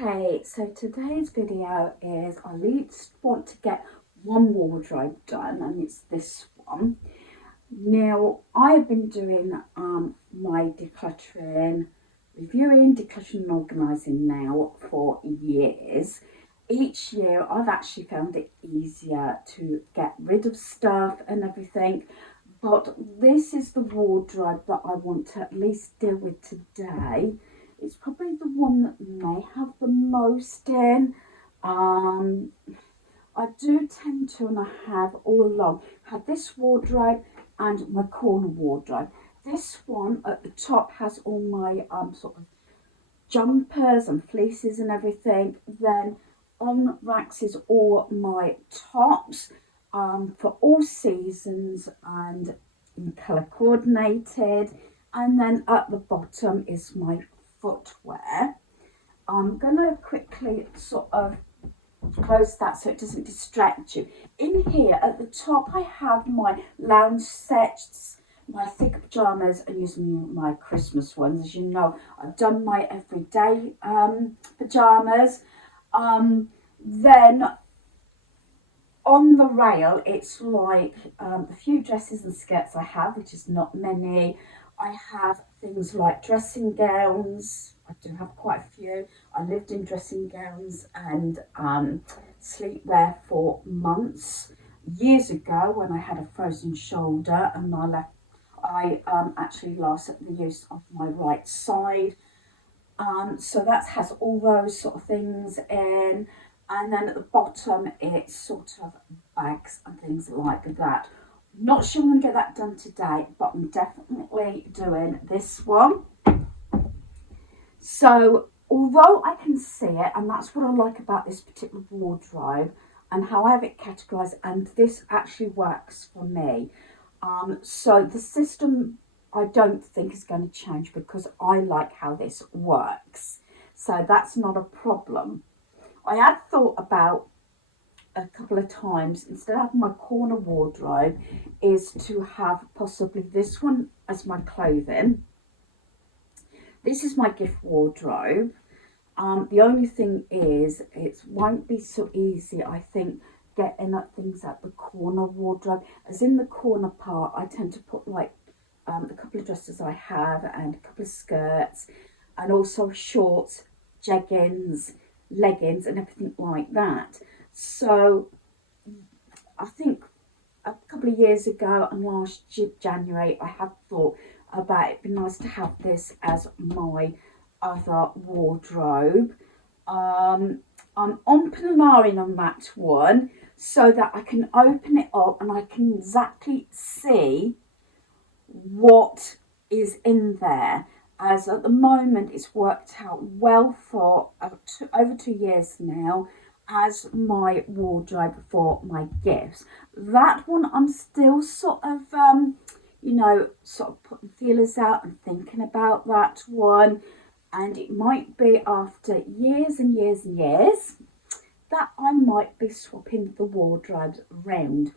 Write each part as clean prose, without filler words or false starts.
Okay, so today's video is I really just want to get one wardrobe done, and it's this one. Now, I've been doing my decluttering, reviewing, decluttering and organising now for years. Each year I've actually found it easier to get rid of stuff and everything, but this is the wardrobe that I want to at least deal with today. It's probably the one that may have the most in. I do tend to, and I have all along, had this wardrobe and my corner wardrobe. This one at the top has all my sort of jumpers and fleeces and everything. Then on racks is all my tops for all seasons and in colour coordinated. And then at the bottom is my footwear. I'm going to quickly sort of close that so it doesn't distract you. In here at the top I have my lounge sets, my thick pyjamas, and using my Christmas ones. As you know, I've done my everyday pyjamas. Then on the rail it's like a few dresses and skirts I have, which is not many. I have things like dressing gowns. I do have quite a few. I lived in dressing gowns and sleepwear for months. Years ago, when I had a frozen shoulder and I actually lost the use of my right side. So that has all those sort of things in. And then at the bottom, it's sort of bags and things like that. Not sure I'm going to get that done today, but I'm definitely doing this one. So although I can see it, and that's what I like about this particular wardrobe and how I have it categorised, and this actually works for me. So the system I don't think is going to change because I like how this works. So that's not a problem. I had thought about a couple of times, instead of having my corner wardrobe, is to have possibly this one as my clothing. This is my gift wardrobe. The only thing is it won't be so easy, I think, getting at things at the corner wardrobe. As in the corner part, I tend to put like a couple of dresses I have and a couple of skirts, and also shorts, jeggings, leggings and everything like that. So I think a couple of years ago and last January I had thought about it'd be nice to have this as my other wardrobe. I'm umping and ahhing on that one so that I can open it up and I can exactly see what is in there, as at the moment it's worked out well for over 2 years now as my wardrobe for my gifts. That one I'm still sort of sort of putting feelers out and thinking about that one, and it might be after years and years and years that I might be swapping the wardrobes around.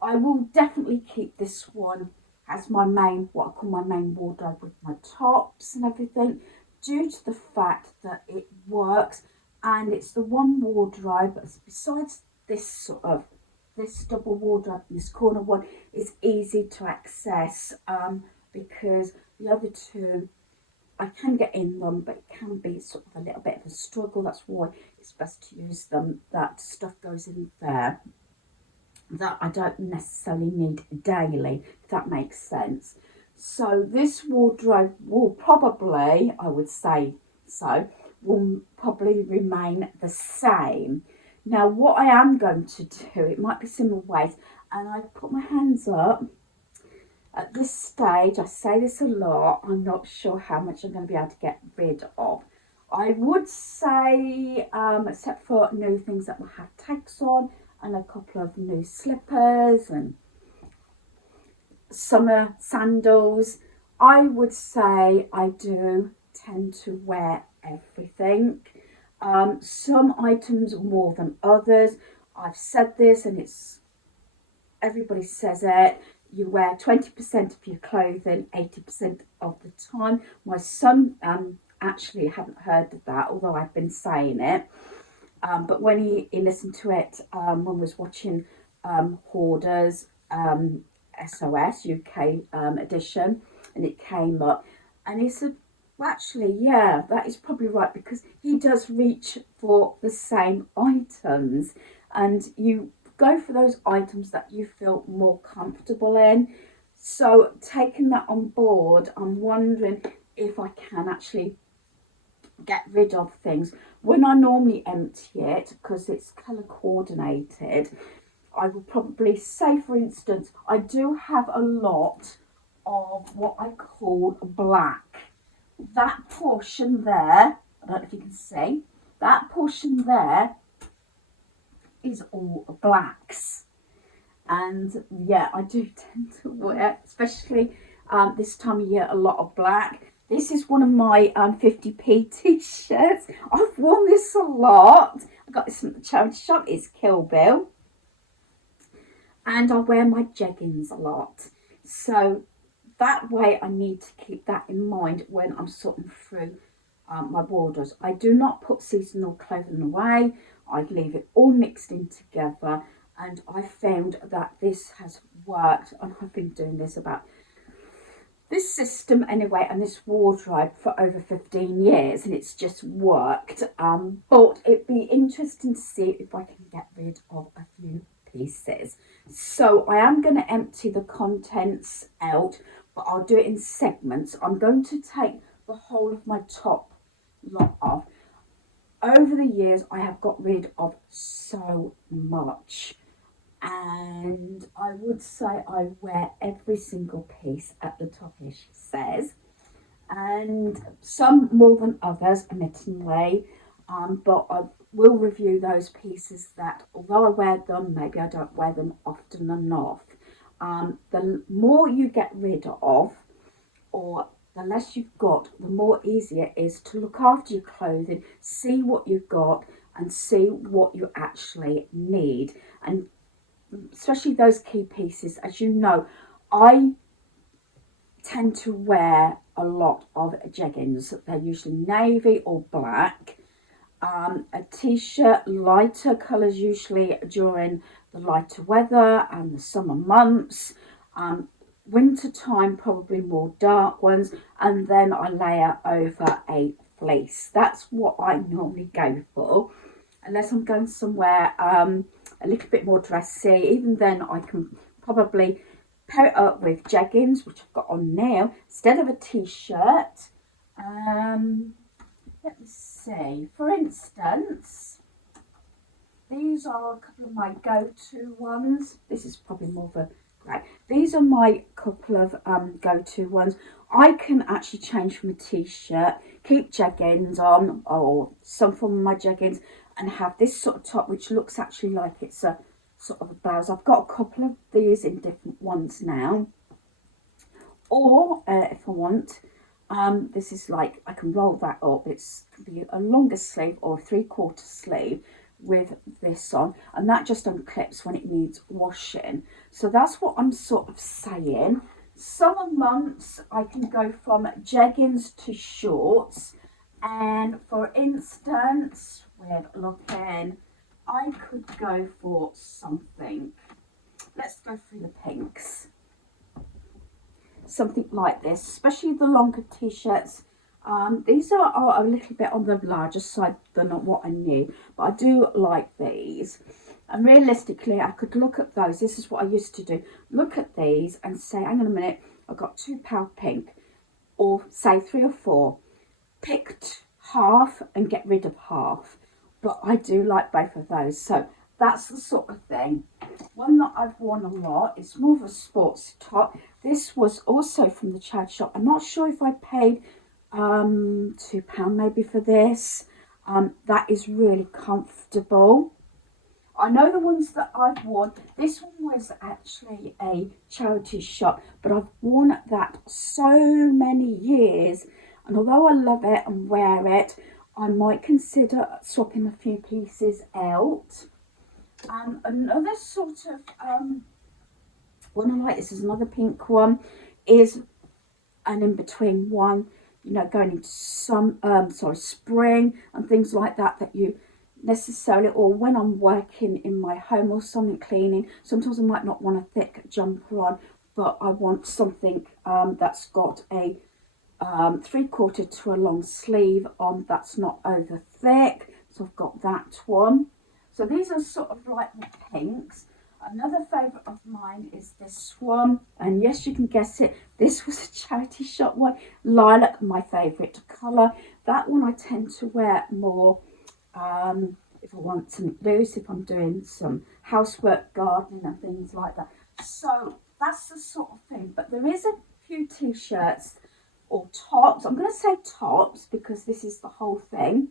I will definitely keep this one as my main, what I call my main wardrobe, with my tops and everything, due to the fact that it works, and it's the one wardrobe, besides this sort of, this double wardrobe, this corner one is easy to access, because the other two, I can get in them, but it can be sort of a little bit of a struggle. That's why it's best to use them, that stuff goes in there that I don't necessarily need daily, if that makes sense. So this wardrobe will probably, I would say so, will probably remain the same. Now what I am going to do, it might be similar weight, and I put my hands up. At this stage, I say this a lot, I'm not sure how much I'm going to be able to get rid of. I would say, except for new things that will have tags on, and a couple of new slippers and summer sandals, I would say I do tend to wear everything. Some items more than others. I've said this, and it's, everybody says it, you wear 20% of your clothing 80% of the time. My son actually hadn't heard of that, although I've been saying it. But when he listened to it, when we was watching Hoarders SOS UK edition, and it came up, and he said, well, actually, yeah, that is probably right, because he does reach for the same items, and you go for those items that you feel more comfortable in. So taking that on board, I'm wondering if I can actually get rid of things. When I normally empty it, because it's colour coordinated, I will probably say, for instance, I do have a lot of what I call black. That portion there, I don't know if you can see, that portion there is all blacks. And yeah, I do tend to wear, especially this time of year, a lot of black. This is one of my 50p t-shirts. I've worn this a lot. I got this from the charity shop. It's Kill Bill. And I wear my jeggings a lot. So that way I need to keep that in mind when I'm sorting through my wardrobes. I do not put seasonal clothing away. I leave it all mixed in together. And I found that this has worked. And I've been doing this system anyway, and this wardrobe for over 15 years, and it's just worked. But it'd be interesting to see if I can get rid of a few pieces. So I am going to empty the contents out, but I'll do it in segments. I'm going to take the whole of my top lot off. Over the years, I have got rid of so much. And I would say I wear every single piece at the top, as she says, and some more than others, admittedly, but I will review those pieces that, although I wear them, maybe I don't wear them often enough. The more you get rid of, or the less you've got, the more easier it is to look after your clothing, see what you've got, and see what you actually need. And especially those key pieces, as you know, I tend to wear a lot of jeggings. They're usually navy or black. A t-shirt, lighter colours usually during the lighter weather and the summer months. Winter time, probably more dark ones, and then I layer over a fleece. That's what I normally go for, unless I'm going somewhere a little bit more dressy. Even then, I can probably pair it up with jeggings, which I've got on now, instead of a t-shirt. Let me see. For instance, these are a couple of my go-to ones. This is probably more of a grey. These are my couple of go-to ones. I can actually change from a t-shirt, keep jeggings on, or some form of my jeggings, and have this sort of top, which looks actually like it's a sort of a blouse. I've got a couple of these in different ones now. Or if I want, this is like, I can roll that up. It's can be a longer sleeve or a 3/4 sleeve with this on, and that just unclips when it needs washing. So that's what I'm sort of saying. Summer months, I can go from jeggings to shorts, and for instance, with looking, I could go for something. Let's go through the pinks. Something like this, especially the longer t-shirts. These are a little bit on the larger side than what I need, but I do like these. And realistically, I could look at those. This is what I used to do. Look at these and say, hang on a minute, I've got 2 pale pink, or say 3 or 4. Picked half and get rid of half. But I do like both of those. So that's the sort of thing. One that I've worn a lot is more of a sports top. This was also from the charity shop. I'm not sure if I paid £2 maybe for this. That is really comfortable. I know the ones that I've worn, this one was actually a charity shop, but I've worn that so many years, and although I love it and wear it, I might consider swapping a few pieces out. Another sort of one I like, this is another pink one, is an in-between one. you know, going into spring and things like that, that you necessarily, or when I'm working in my home or something, cleaning, sometimes I might not want a thick jumper on, but I want something that's got a 3/4 to a long sleeve on, that's not over thick. So I've got that one. So these are sort of like the pinks. Another favourite of mine is this one, and yes, you can guess it, this was a charity shop one. Lilac, my favourite colour. That one I tend to wear more if I want something loose, if I'm doing some housework, gardening and things like that. So that's the sort of thing. But there is a few t-shirts or tops, I'm going to say tops because this is the whole thing,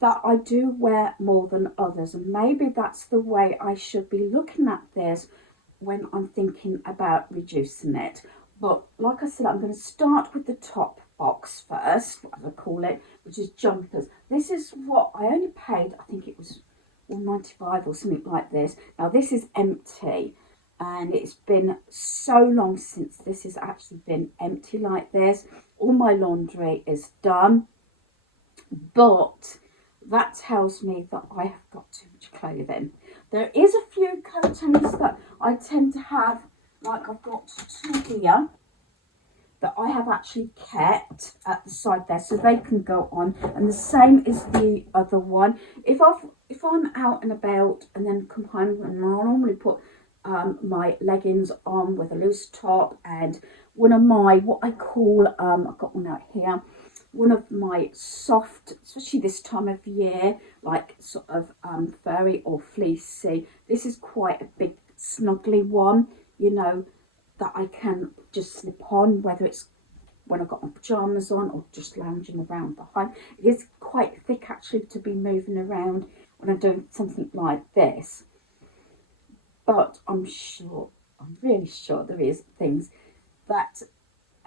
that I do wear more than others, and maybe that's the way I should be looking at this when I'm thinking about reducing it. But like I said, I'm going to start with the top box first, as I call it, which is jumpers. This is what I only paid, I think it was $1.95 or something like this. Now this is empty, and it's been so long since this has actually been empty like this. All my laundry is done, but that tells me that I have got too much clothing. There is a few coatings that I tend to have, like I've got two here that I have actually kept at the side there, so they can go on, and the same is the other one. If I'm out and about and then come home, and I'll normally put my leggings on with a loose top, and one of my, what I call, I've got one out here, one of my soft, especially this time of year, like sort of furry or fleecy. This is quite a big snuggly one, you know, that I can just slip on, whether it's when I've got my pyjamas on or just lounging around the home. It is quite thick actually to be moving around when I'm doing something like this. But I'm really sure there is things that,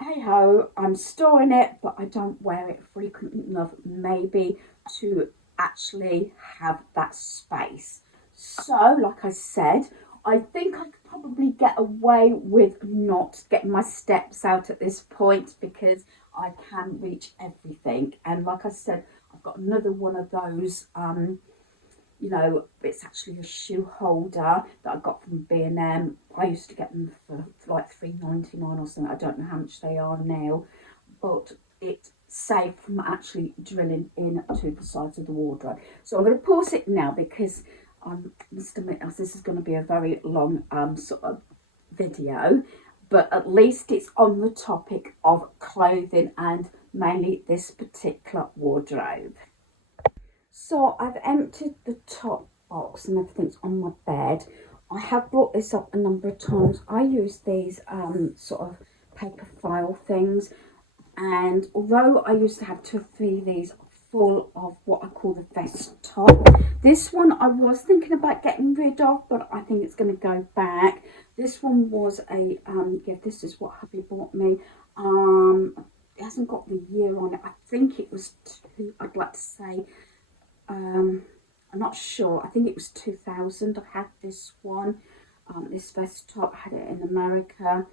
hey ho, I'm storing it, but I don't wear it frequently enough, maybe to actually have that space. So, like I said, I think I could probably get away with not getting my steps out at this point because I can reach everything. And like I said, I've got another one of those, you know, it's actually a shoe holder that I got from B&M. I used to get them for like $3.99 or something. I don't know how much they are now, but it saved from actually drilling into the sides of the wardrobe. So I'm going to pause it now because I must admit this is going to be a very long sort of video, but at least it's on the topic of clothing and mainly this particular wardrobe. So I've emptied the top box and everything's on my bed. I have brought this up a number of times. I use these sort of paper file things, and although I used to have 2 or 3 of these full of what I call the vest top, this one I was thinking about getting rid of, but I think it's going to go back. This one was a gift. This is what hubby bought me. It hasn't got the year on it. I think it was I'd like to say, I'm not sure, I think it was 2000 I had this one, this vest top. I had it in America,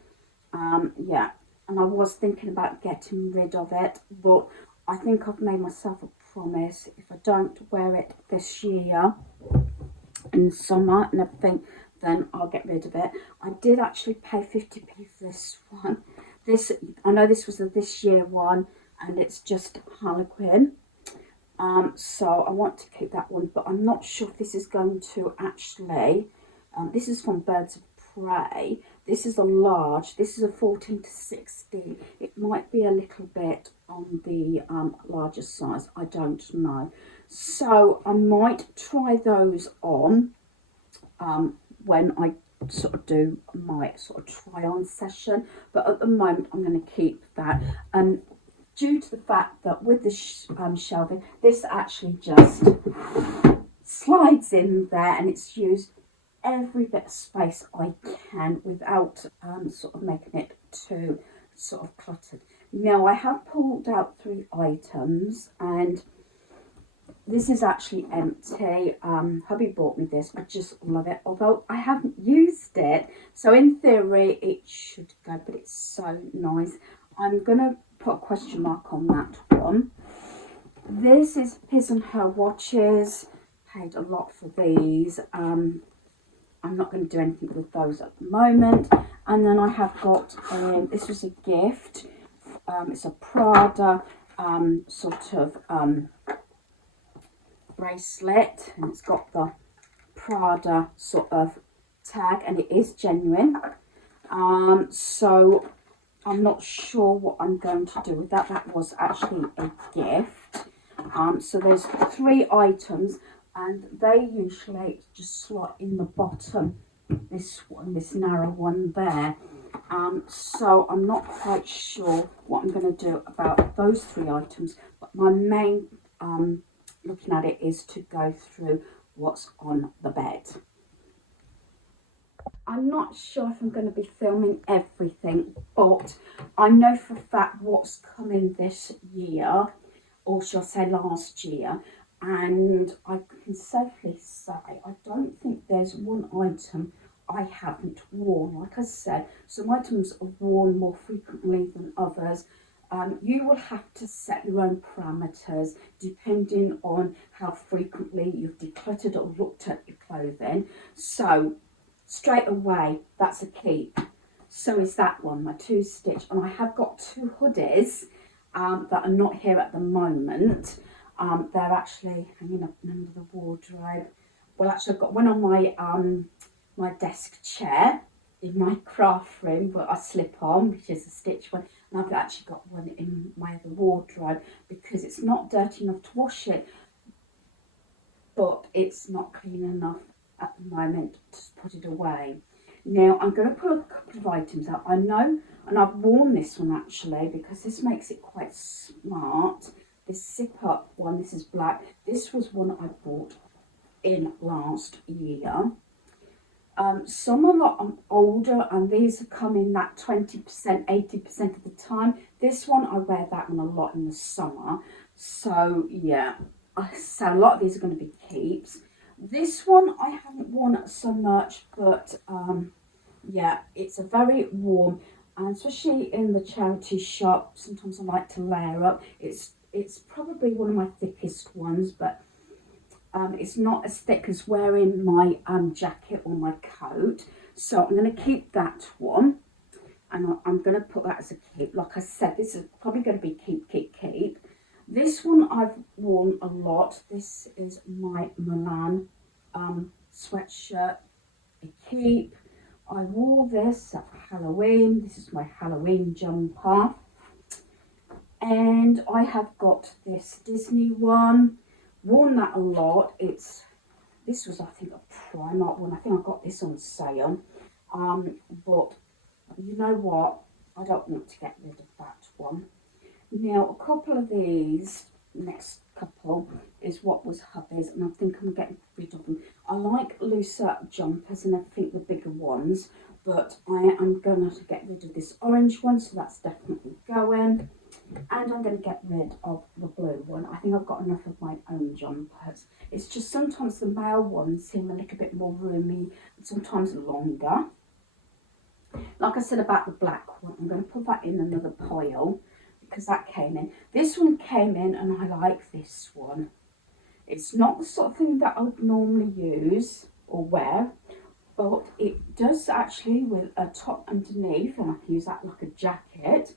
yeah, and I was thinking about getting rid of it, but I think I've made myself a promise, if I don't wear it this year in summer and everything, then I'll get rid of it. I did actually pay 50p for this one. This, I know this was a this year one, and it's just Harlequin. So I want to keep that one, but I'm not sure if this is going to actually, this is from Birds of Prey. This is a large, this is a 14 to 16. It might be a little bit on the larger size, I don't know. So I might try those on when I sort of do my sort of try on session, but at the moment I'm going to keep that. And due to the fact that with the shelving, this actually just slides in there, and it's used every bit of space I can without sort of making it too sort of cluttered. Now I have pulled out 3 items, and this is actually empty. Hubby bought me this. I just love it, although I haven't used it, so in theory it should go, but it's so nice. I'm gonna put a question mark on that one. This is his and her watches. Paid a lot for these. I'm not going to do anything with those at the moment. And then I have got, this was a gift. It's a Prada sort of bracelet, and it's got the Prada sort of tag, and it is genuine. So I'm not sure what I'm going to do with that. That was actually a gift. So there's 3 items, and they usually just slot in the bottom. This one, this narrow one there. So I'm not quite sure what I'm going to do about those 3 items, but my main looking at it is to go through what's on the bed. I'm not sure if I'm going to be filming everything, but I know for a fact what's coming this year, or shall I say last year, and I can safely say I don't think there's one item I haven't worn. Like I said, some items are worn more frequently than others. You will have to set your own parameters depending on how frequently you've decluttered or looked at your clothing. So straight away, that's a keep. So is that one, my 2-stitch. And I have got 2 hoodies that are not here at the moment. They're actually hanging up under the wardrobe. Well, actually, I've got one on my my desk chair in my craft room, but I slip on, which is a stitch one. And I've actually got one in my other wardrobe because it's not dirty enough to wash it, but it's not clean enough at the moment to put it away. Now I'm going to pull a couple of items out. I know, and I've worn this one actually because this makes it quite smart. This zip up one, this is black. This was one I bought in last year. Some are a lot older, and these are coming that 20%, 80% of the time. This one, I wear that one a lot in the summer. So yeah, so a lot of these are going to be keeps. This one I haven't worn so much, but yeah, it's a very warm, and especially in the charity shop, sometimes I like to layer up. It's probably one of my thickest ones, but it's not as thick as wearing my jacket or my coat. So I'm going to keep that one, and I'm going to put that as a keep. Like I said, this is probably going to be keep. This one I've worn a lot. This is my Milan sweatshirt, a keep. I wore this at Halloween. This is my Halloween jumper. And I have got this Disney one. Worn that a lot. This was, I think, a Primark one. I think I got this on sale. But you know what? I don't want to get rid of that one. Now, a couple of these, next couple, is what was hubby's, and I think I'm getting rid of them. I like looser jumpers and I think the bigger ones, but I am going to get rid of this orange one, so that's definitely going. And I'm going to get rid of the blue one. I think I've got enough of my own jumpers. It's just sometimes the male ones seem a little bit more roomy and sometimes longer. Like I said about the black one, I'm going to put that in another pile because that came in. This one came in and I like this one. It's not the sort of thing that I would normally use or wear, but it does actually with a top underneath, and I can use that like a jacket.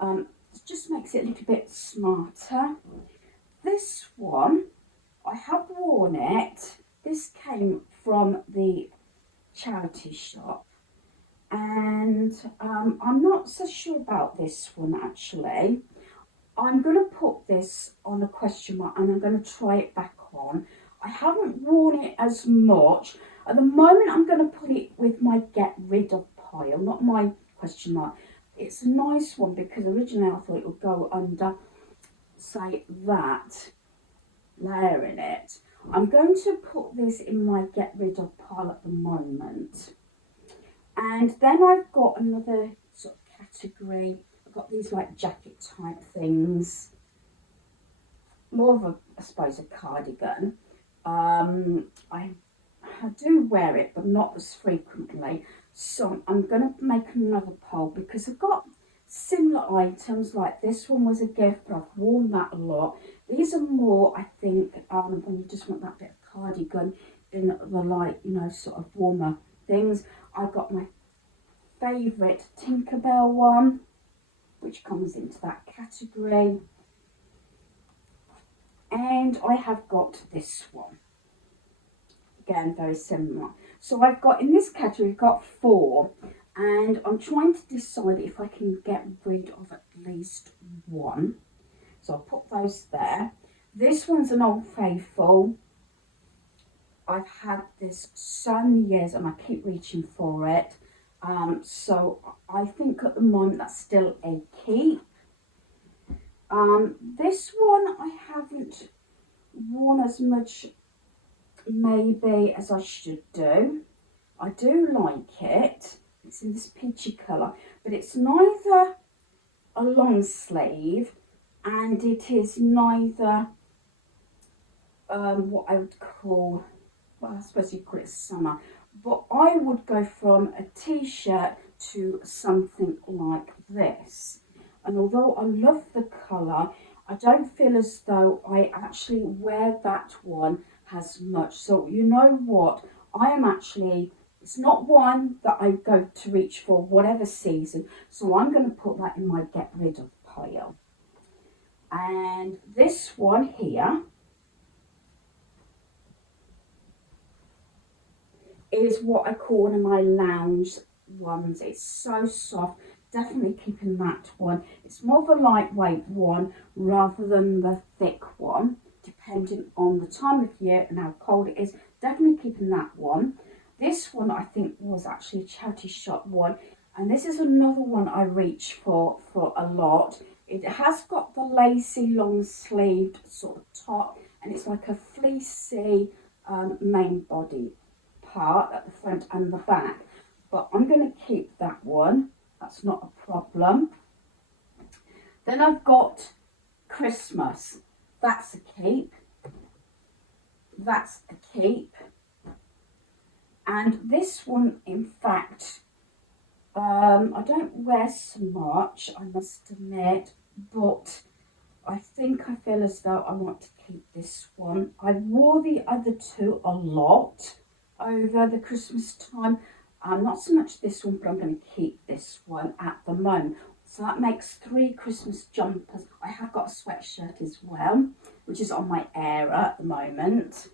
It just makes it a little bit smarter. This one, I have worn it. This came from the charity shop, and I'm not so sure about this one actually. I'm going to put this on a question mark and I'm going to try it back on. I haven't worn it as much. At the moment I'm going to put it with my get rid of pile, not my question mark. It's a nice one because originally I thought it would go under, say, that layer in it. I'm going to put this in my get rid of pile at the moment. And then I've got another sort of category. I've got these like jacket type things. More of a, I suppose, a cardigan. I do wear it, but not as frequently. So I'm going to make another poll because I've got similar items, like this one was a gift, but I've worn that a lot. These are more, I think, when you just want that bit of cardigan in the light, you know, sort of warmer things. I've got my favourite Tinkerbell one, which comes into that category. And I have got this one. Again, very similar. So I've got, in this category, I've got 4. And I'm trying to decide if I can get rid of at least one. So I'll put those there. This one's an Old Faithful. I've had this so many years and I keep reaching for it. So I think at the moment that's still a keep. This one I haven't worn as much maybe as I should do. I do like it. It's in this peachy colour, but it's neither a long sleeve and it is neither what I would call, well, I suppose you call it summer, but I would go from a t-shirt to something like this. And although I love the colour, I don't feel as though I actually wear that one as much. So you know what, I am actually, it's not one that I go to reach for whatever season, so I'm going to put that in my get rid of pile. And this one here is what I call one of my lounge ones. It's so soft, definitely keeping that one. It's more of a lightweight one rather than the thick one, depending on the time of year and how cold it is. Definitely keeping that one. This one I think was actually a charity shop one, and this is another one I reach for a lot. It has got the lacy long sleeved sort of top, and it's like a fleecy main body part at the front and the back, but I'm going to keep that one. That's not a problem. Then I've got Christmas. That's a keep. That's a keep. And this one, in fact, I don't wear so much, I must admit, but I think I feel as though I want to keep this one. I wore the other two a lot over the Christmas time. Not so much this one, but I'm going to keep this one at the moment. So that makes 3 Christmas jumpers. I have got a sweatshirt as well, which is on my era at the moment.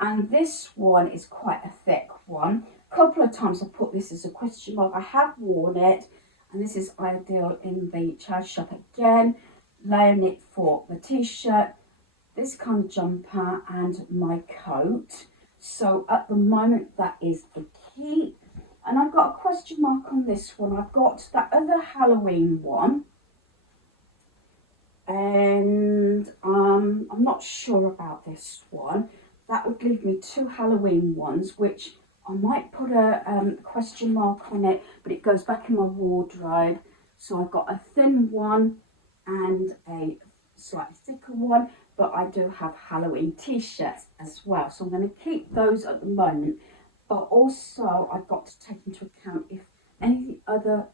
And this one is quite a thick one. A couple of times I put this as a question mark. I have worn it, and this is ideal in the charity shop again. Layering it for the t-shirt, this kind of jumper, and my coat. So at the moment that is the keep. And I've got a question mark on this one. I've got that other Halloween one, and I'm not sure about this one. That would leave me 2 Halloween ones, which I might put a question mark on it, but it goes back in my wardrobe. So I've got a thin one and a slightly thicker one, but I do have Halloween t-shirts as well. So I'm going to keep those at the moment, but also I've got to take into account if any other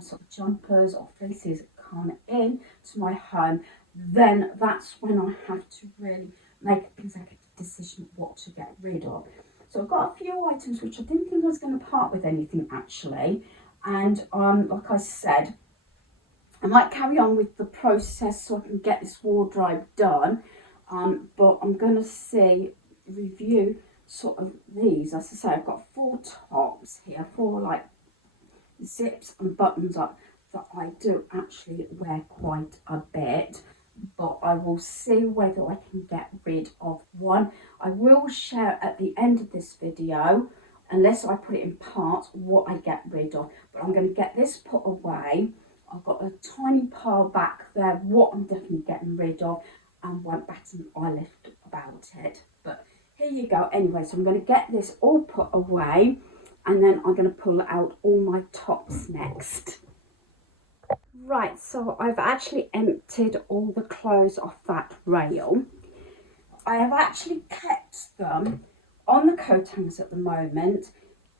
sort of jumpers or fleeces come in to my home, then that's when I have to really make an executive decision what to get rid of. So I've got a few items which I didn't think I was going to part with anything actually, and like I said, I might carry on with the process so I can get this wardrobe done, but I'm going to review sort of these. As I say, I've got 4 tops here, 4 like zips and buttons up that I do actually wear quite a bit, but I will see whether I can get rid of one. I will share at the end of this video, unless I put it in parts, what I get rid of, but I'm going to get this put away. I've got a tiny pile back there, what I'm definitely getting rid of, and won't bat an eyelid about it. But here you go. Anyway, so I'm going to get this all put away, and then I'm going to pull out all my tops next. Right, so I've actually emptied all the clothes off that rail. I have actually kept them on the coat hangers at the moment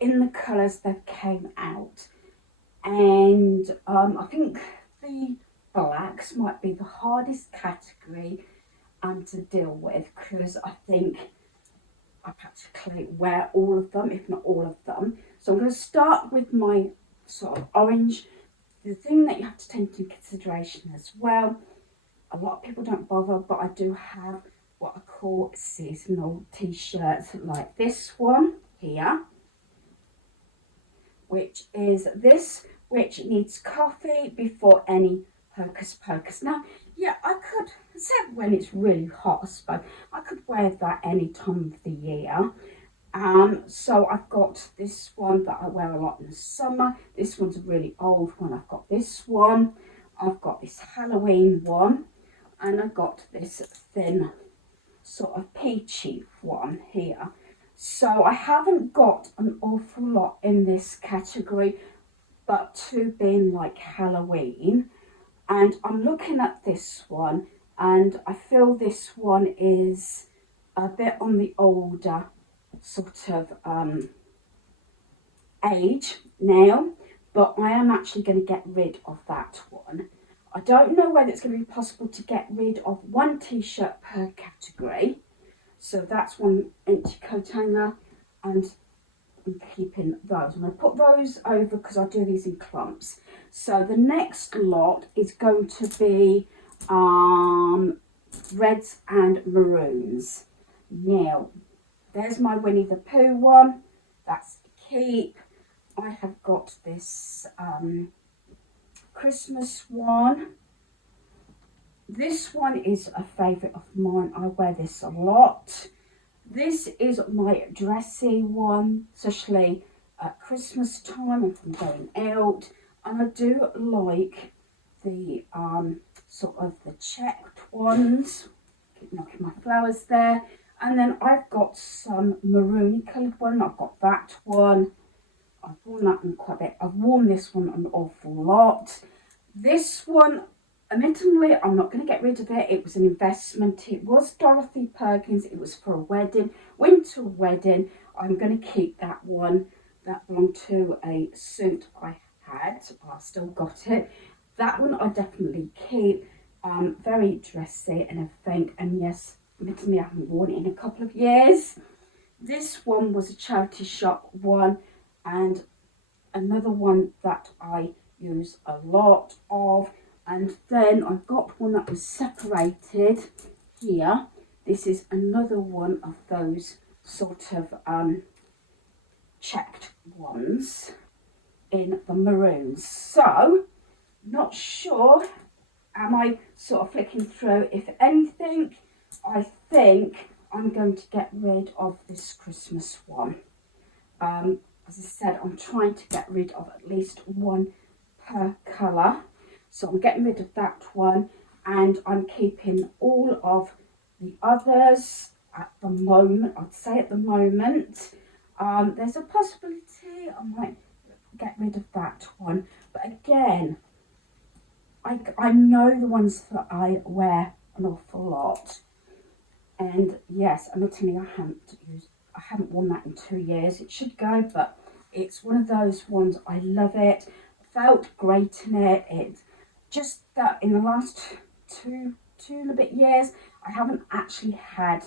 in the colours that came out. And I think the blacks might be the hardest category to deal with, because I think I practically wear all of them, if not all of them. So I'm going to start with my sort of orange. The thing that you have to take into consideration as well, a lot of people don't bother, but I do have what I call seasonal t-shirts, like this one here, which is this, which needs coffee before any hocus pocus. Now, yeah, I could, except when it's really hot, I suppose, I could wear that any time of the year. So I've got this one that I wear a lot in the summer. This one's a really old one. I've got this one. I've got this Halloween one. And I've got this thin sort of peachy one here. So I haven't got an awful lot in this category, but two being like Halloween. And I'm looking at this one, and I feel this one is a bit on the older sort of age now, but I am actually going to get rid of that one. I don't know whether it's going to be possible to get rid of one t-shirt per category, so that's one empty coat hanger, and I'm keeping those. I'm going to put those over because I do these in clumps. So the next lot is going to be reds and maroons. Now, there's my Winnie the Pooh one. That's to keep. I have got this Christmas one. This one is a favourite of mine. I wear this a lot. This is my dressy one, especially at Christmas time if I'm going out. And I do like the sort of the checked ones. Keep knocking my flowers there. And then I've got some maroony coloured one. I've got that one. I've worn that one quite a bit. I've worn this one an awful lot. This one, admittedly, I'm not going to get rid of it. It was an investment. It was Dorothy Perkins. It was for a wedding, winter wedding. I'm going to keep that one. That belonged to a suit I had. I still got it. That one I definitely keep. Very dressy and everything. And yes, admittedly, I haven't worn it in a couple of years. This one was a charity shop one, and another one that I use a lot of. And then I've got one that was separated here. This is another one of those sort of checked ones in the maroons. So, not sure, am I sort of flicking through? If anything, I think I'm going to get rid of this Christmas one. As I said, I'm trying to get rid of at least one per colour. So I'm getting rid of that one, and I'm keeping all of the others at the moment. I'd say at the moment. There's a possibility I might get rid of that one. But again, I know the ones that I wear an awful lot. And yes, admittedly, I haven't worn that in 2 years. It should go, but it's one of those ones. I love it. Felt great in it. It's just that in the last two and a bit years, I haven't actually had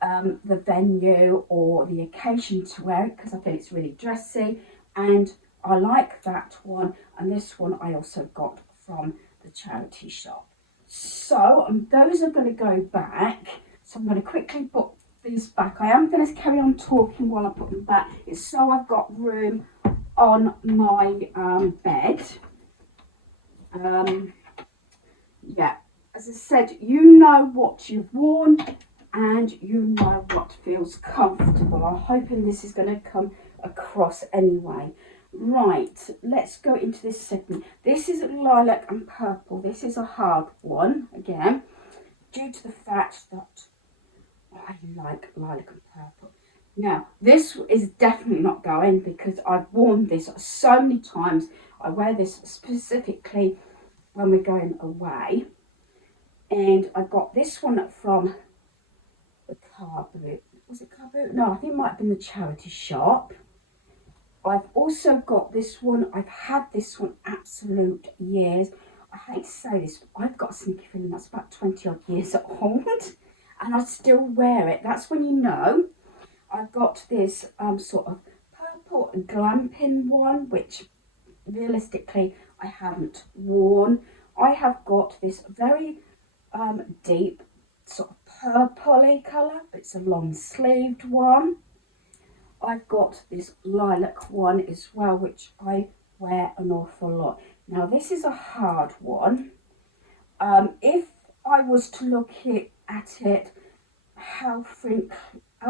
the venue or the occasion to wear it because I think it's really dressy, and I like that one. And this one I also got from the charity shop. So those are going to go back. So I'm going to quickly put these back. I am going to carry on talking while I put them back. It's so I've got room on my bed. Yeah, as I said, you know what you've worn and you know what feels comfortable. I'm hoping this is going to come across anyway. Right, let's go into this segment. This is lilac and purple. This is a hard one, again, due to the fact that I like lilac and purple. Now, this is definitely not going because I've worn this so many times. I wear this specifically when we're going away. And I got this one from the car boot. Was it car boot? No, I think it might have been the charity shop. I've also got this one. I've had this one absolute years. I hate to say this, but I've got a sneaky feeling that's about 20 odd years old and I still wear it. That's when you know. I've got this sort of purple glamping one, which realistically I haven't worn. I have got this very deep sort of purpley colour, but it's a long sleeved one. I've got this lilac one as well, which I wear an awful lot. Now this is a hard one. If I was to look at it, how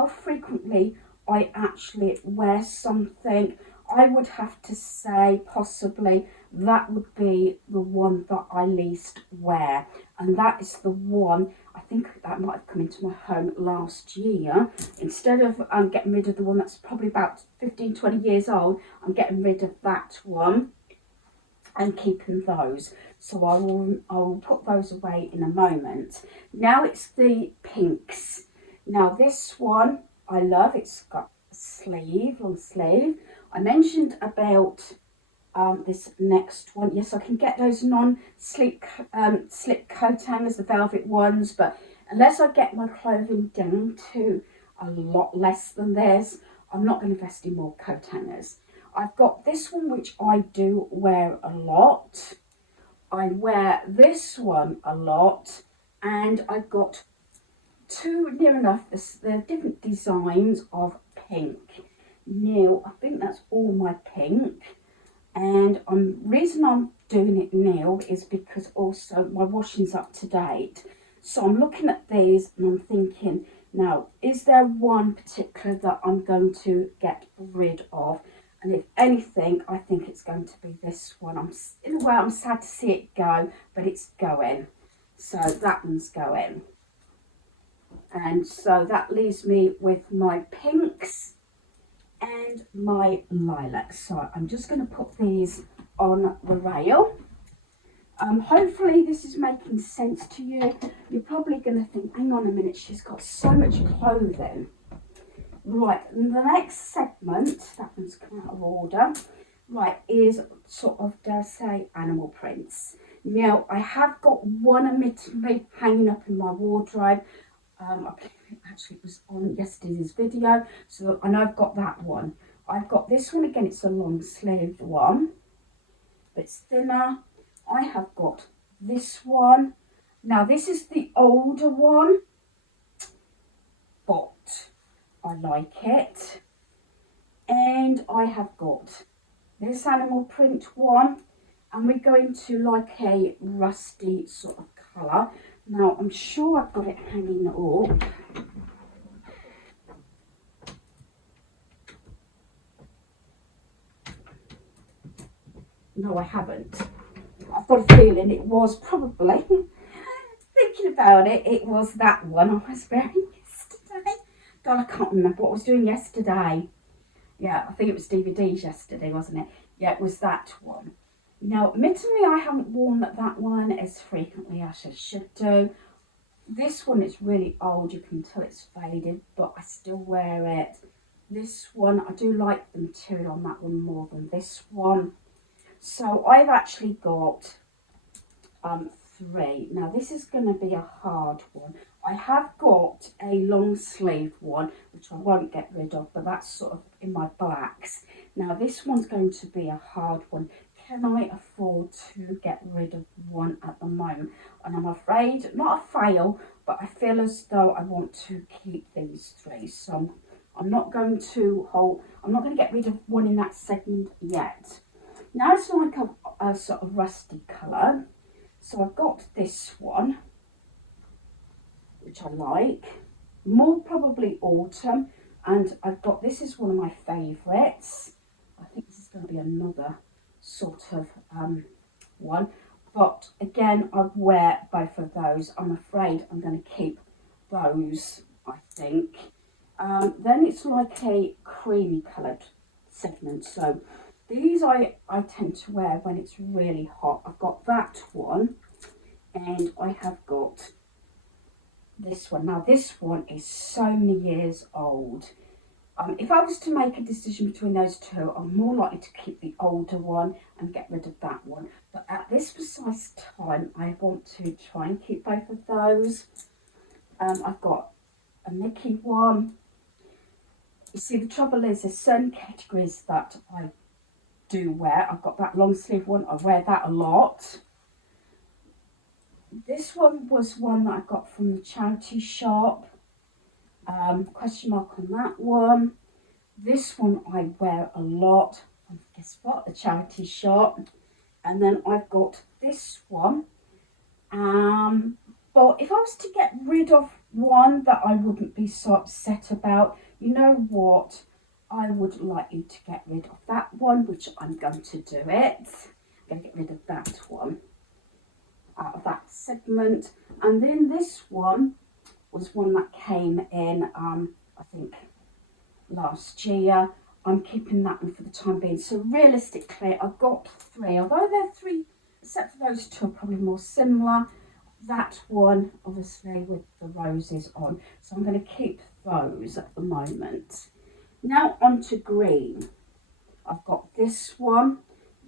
frequently I actually wear something, I would have to say possibly that would be the one that I least wear. And that is the one, I think that might have come into my home last year. Instead of getting rid of the one that's probably about 15, 20 years old, I'm getting rid of that one and keeping those. So I will put those away in a moment. Now it's the pinks. Now this one I love. It's got a sleeve, long sleeve. I mentioned about this next one. Yes, I can get those non-slip coat hangers, the velvet ones, but unless I get my clothing down to a lot less than this, I'm not going to invest in more coat hangers. I've got this one, which I do wear a lot. I wear this one a lot, and I've got two near enough. They're different designs of pink. Now, I think that's all my pink. And reason I'm doing it now is because also my washing's up to date. So I'm looking at these and I'm thinking, now, is there one particular that I'm going to get rid of? And if anything, I think it's going to be this one. In a way, I'm sad to see it go, but it's going. So that one's going. And so that leaves me with my pinks and my lilacs. So I'm just going to put these on the rail. Hopefully this is making sense to you. You're probably going to think, hang on a minute, she's got so much clothing. Right, and the next segment, that one's come out of order, right, is sort of, dare I say, animal prints. Now, I have got one admittedly hanging up in my wardrobe. I believe actually it was on yesterday's video, so I know I've got that one. I've got this one again, it's a long sleeved one, but it's thinner. I have got this one. Now this is the older one, but I like it. And I have got this animal print one, and we're going to like a rusty sort of colour. Now I'm sure I've got it hanging up. No, I haven't. I've got a feeling it was probably, thinking about it, it was that one I was wearing yesterday. God, I can't remember what I was doing yesterday. Yeah, I think it was DVDs yesterday, wasn't it? Yeah, it was that one. Now, admittedly, I haven't worn that one as frequently as I should do. This one is really old, you can tell it's faded, but I still wear it. This one, I do like the material on that one more than this one. So I've actually got three. Now this is going to be a hard one. I have got a long sleeve one, which I won't get rid of, but that's sort of in my blacks. Now this one's going to be a hard one. Can I afford to get rid of one at the moment? And I'm afraid, not a fail, but I feel as though I want to keep these three. So I'm not going to get rid of one in that segment yet. Now it's like a sort of rusty colour. So I've got this one, which I like, more probably autumn. And I've got, this is one of my favourites. I think this is going to be another sort of one. But again, I wear both of those. I'm afraid I'm going to keep those, I think. Then it's like a creamy coloured segment. So these I tend to wear when it's really hot. I've got that one, and I have got this one. Now this one is so many years old, If I was to make a decision between those two, I'm more likely to keep the older one and get rid of that one. But at this precise time, I want to try and keep both of those. I've got a Mickey one. You see, the trouble is there's certain categories that I do wear. I've got that long sleeve one. I wear that a lot. This one was one that I got from the charity shop. Question mark on that one. This one I wear a lot. And guess what? The charity shop. And then I've got this one. But if I was to get rid of one that I wouldn't be so upset about, you know what? I would like you to get rid of that one, which I'm going to do it. I'm going to get rid of that one out of that segment. And then this one was one that came in, I think, last year. I'm keeping that one for the time being. So realistically, I've got three. Although they're three, except for those two, are probably more similar. That one, obviously, with the roses on. So I'm going to keep those at the moment. Now on to green. I've got this one.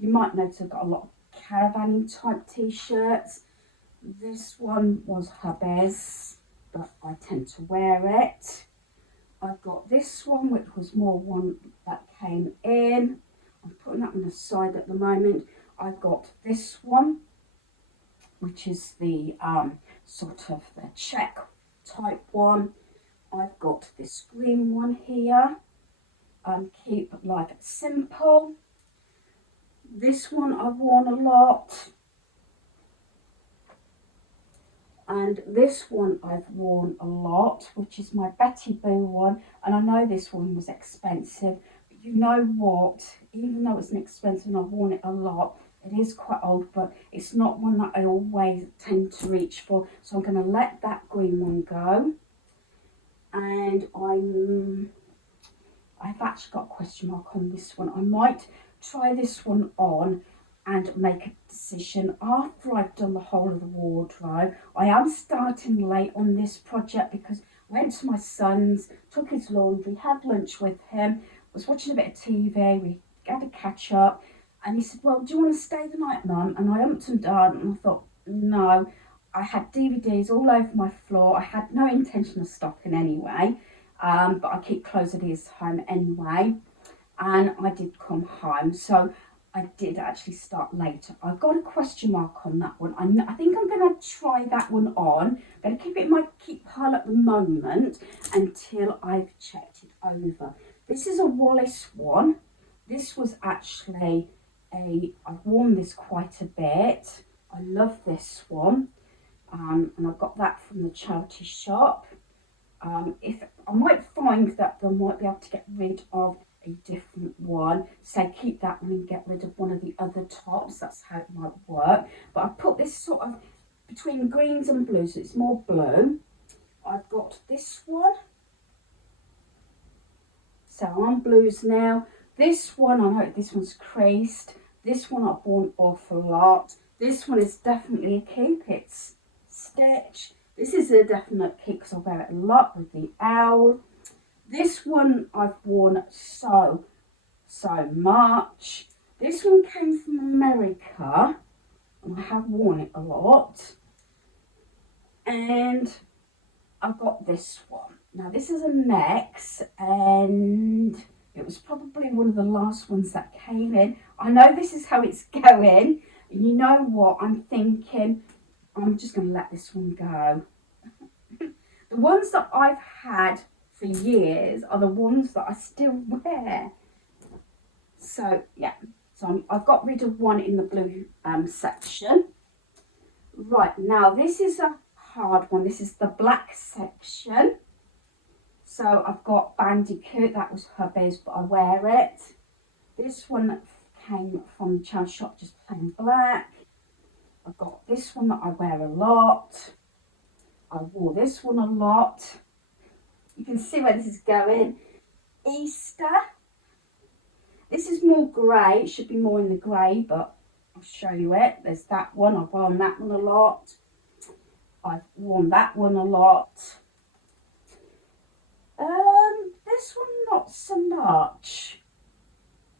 You might notice I've got a lot of caravanning type t-shirts. This one was hubby's, but I tend to wear it. I've got this one, which was more one that came in. I'm putting that on the side at the moment. I've got this one, which is the sort of the check type one. I've got this green one here. Keep life simple. This one I've worn a lot. And this one I've worn a lot, which is my Betty Boo one. And I know this one was expensive, but you know what? Even though it's an expensive and I've worn it a lot, it is quite old, but it's not one that I always tend to reach for. So I'm going to let that green one go. And I've actually got a question mark on this one. I might try this one on and make a decision after I've done the whole of the wardrobe. I am starting late on this project because I went to my son's, took his laundry, had lunch with him, was watching a bit of TV, we had a catch up, and he said, well, do you want to stay the night, Mum? And I umped and done, and I thought, no. I had DVDs all over my floor. I had no intention of stopping anyway, but I keep clothes at his home anyway, and I did come home. So I did actually start later. I've got a question mark on that one. I think I'm going to try that one on. I'm going to keep it in my keep pile at the moment until I've checked it over. This is a Wallace one. This was actually I've worn this quite a bit. I love this one. And I got that from the charity shop. If I might find that they might be able to get rid of a different one, say keep that one and get rid of one of the other tops. That's how it might work. But I put this sort of between greens and blues, so it's more blue. I've got this one, so I'm blues now. This one, I know this one's creased. This one I've worn an awful lot. This one is definitely a keep. It's stitch. This is a definite keep because I wear it a lot with the owl. This one I've worn so much. This one came from America and I have worn it a lot. And I've got this one. Now this is a Next and it was probably one of the last ones that came in. I know this is how it's going. And you know what? I'm thinking I'm just going to let this one go. The ones that I've had for years are the ones that I still wear. So yeah, so I've got rid of one in the blue section. Right, now this is a hard one. This is the black section. So I've got Bandicoot, that was hubby's, but I wear it. This one came from the charity shop, just plain black. I've got this one that I wear a lot. I wore this one a lot. You can see where this is going. Easter. This is more grey. It should be more in the grey, but I'll show you it. There's that one. I've worn that one a lot. I've worn that one a lot. This one not not so much.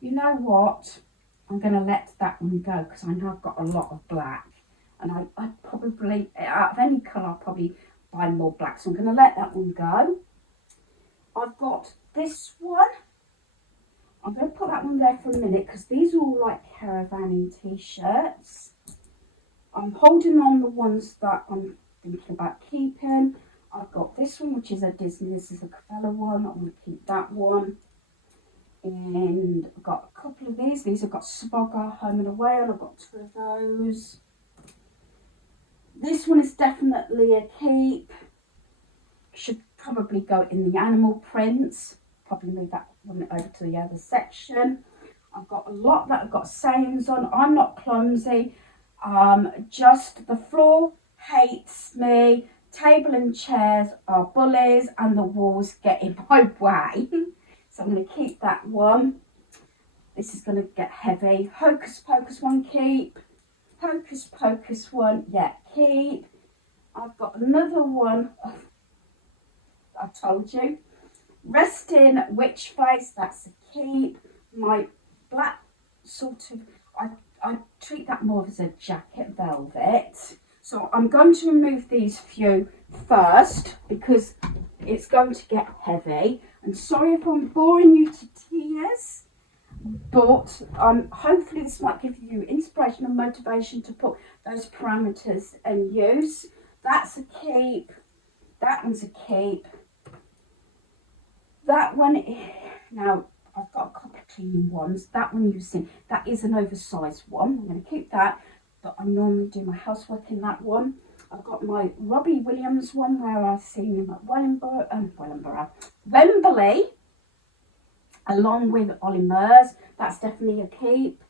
You know what? I'm going to let that one go because I know I've got a lot of black. And I probably, out of any colour, I'll probably buy more black. So I'm going to let that one go. I've got this one. I'm going to put that one there for a minute because these are all like caravanning t-shirts. I'm holding on the ones that I'm thinking about keeping. I've got this one, which is a Disney. This is a Cavella one. I want to keep that one. And I've got a couple of these. These have got Spogger, Home and Away, and I've got 2 of those. This one is definitely a keep. Should probably go in the animal prints. Probably move that one over to the other section. I've got a lot that have got sayings on. I'm not clumsy. Just the floor hates me. Table and chairs are bullies, and the walls get in my way. So I'm going to keep that one. This is going to get heavy. Hocus Pocus one, keep. Hocus Pocus one, yeah, keep. I've got another one. Oh, I told you. Resting Witch Face, that's a keep. My black sort of, I treat that more as a jacket velvet. So I'm going to remove these few first because it's going to get heavy. And sorry if I'm boring you to tears, but hopefully this might give you inspiration and motivation to put those parameters in use. That's a keep. That one's a keep. That one, now I've got a couple of clean ones. That one you've seen, that is an oversized one. I'm going to keep that, but I normally do my housework in that one. I've got my Robbie Williams one where I've seen him at Wembley, along with Ollie Murs. That's definitely a keep.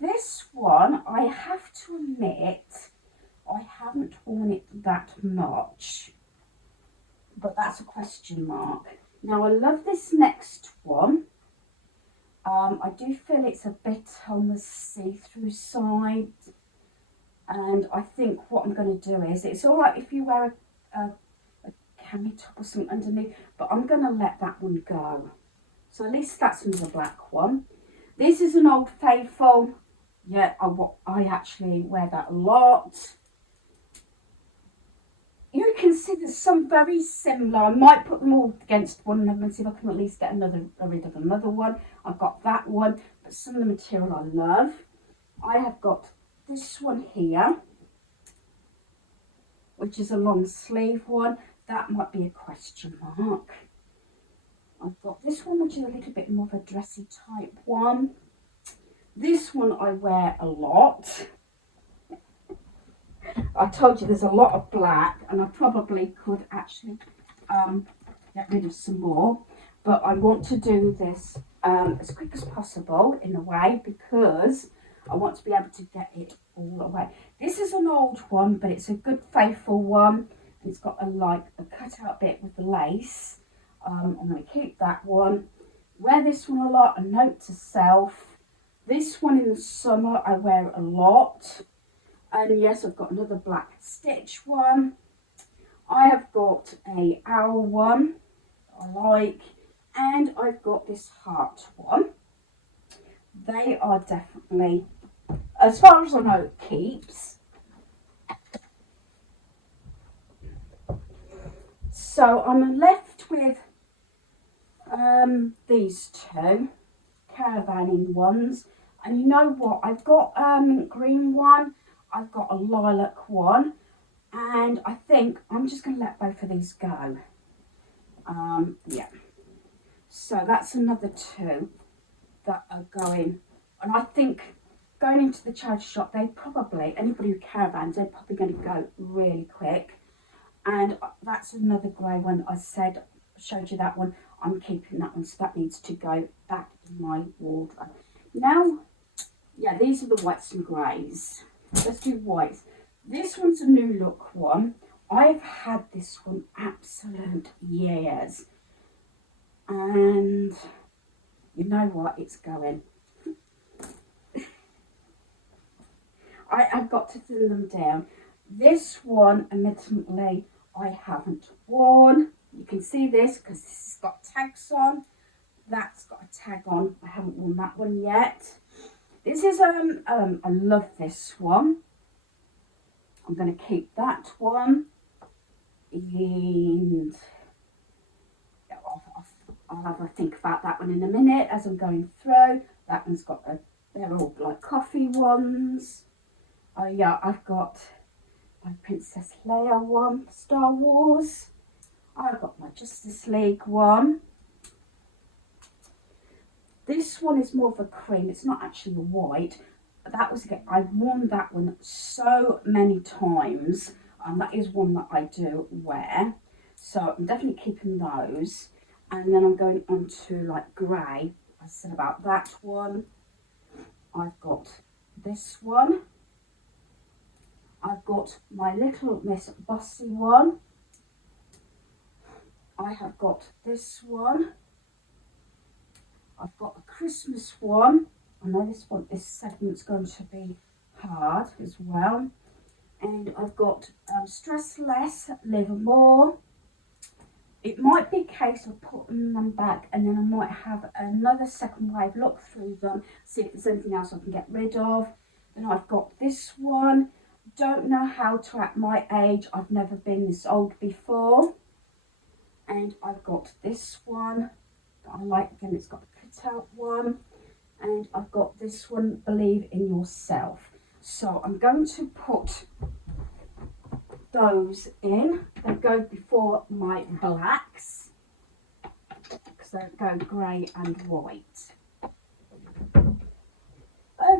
This one, I have to admit, I haven't worn it that much, but that's a question mark. Now I love this next one. I do feel it's a bit on the see-through side, and I think what I'm going to do is, it's all right if you wear a cami top or something underneath, but I'm going to let that one go. So at least that's another black one. This is an Old Faithful. Yeah, I actually wear that a lot. You can see there's some very similar. I might put them all against one another and see if I can at least get rid of another one. I've got that one, but some of the material I love. I have got this one here, which is a long sleeve one. That might be a question mark. I've got this one, which is a little bit more of a dressy type one. This one I wear a lot. I told you there's a lot of black, and I probably could actually get rid of some more, but I want to do this as quick as possible in a way because I want to be able to get it all away. This is an old one, but it's a good faithful one, and it's got a cut-out bit with the lace. I'm going to keep that one. Wear this one a lot. A note to self. This one in the summer I wear a lot. And yes, I've got another black stitch one. I have got a owl one I like, and I've got this heart one. They are definitely, as far as I know, keeps. So I'm left with these two caravanning ones, and you know what? I've got a mint green one. I've got a lilac one, and I think I'm just going to let both of these go. Yeah. So that's another two that are going, and I think going into the charity shop, they probably, anybody who caravans, they're probably going to go really quick. And that's another grey one. I showed you that one. I'm keeping that one, so that needs to go back in my wardrobe. Now, yeah, these are the whites and greys. Let's do whites. This one's a new look one. I've had this one absolute years. And you know what? It's going. I've got to thin them down. This one, admittedly, I haven't worn. You can see this because this has got tags on. That's got a tag on. I haven't worn that one yet. This is, I love this one. I'm going to keep that one. And I'll have a think about that one in a minute as I'm going through. That one's got they're all like coffee ones. Oh yeah, I've got my Princess Leia one, Star Wars. I've got my Justice League one. This one is more of a cream. It's not actually a white. That was, again, I've worn that one so many times. That is one that I do wear. So I'm definitely keeping those. And then I'm going on to like grey. I said about that one. I've got this one. I've got my Little Miss Bossy one. I have got this one. I've got a Christmas one. I know this segment's going to be hard as well. And I've got Stress Less, Live More. It might be a case of putting them back, and then I might have another second wave look through them, see if there's anything else I can get rid of. Then I've got this one. Don't know how to act my age. I've never been this old before. And I've got this one that I like. Again, it's got a cutout one. And I've got this one, Believe in Yourself. So I'm going to put those in. They go before my blacks, because they go grey and white.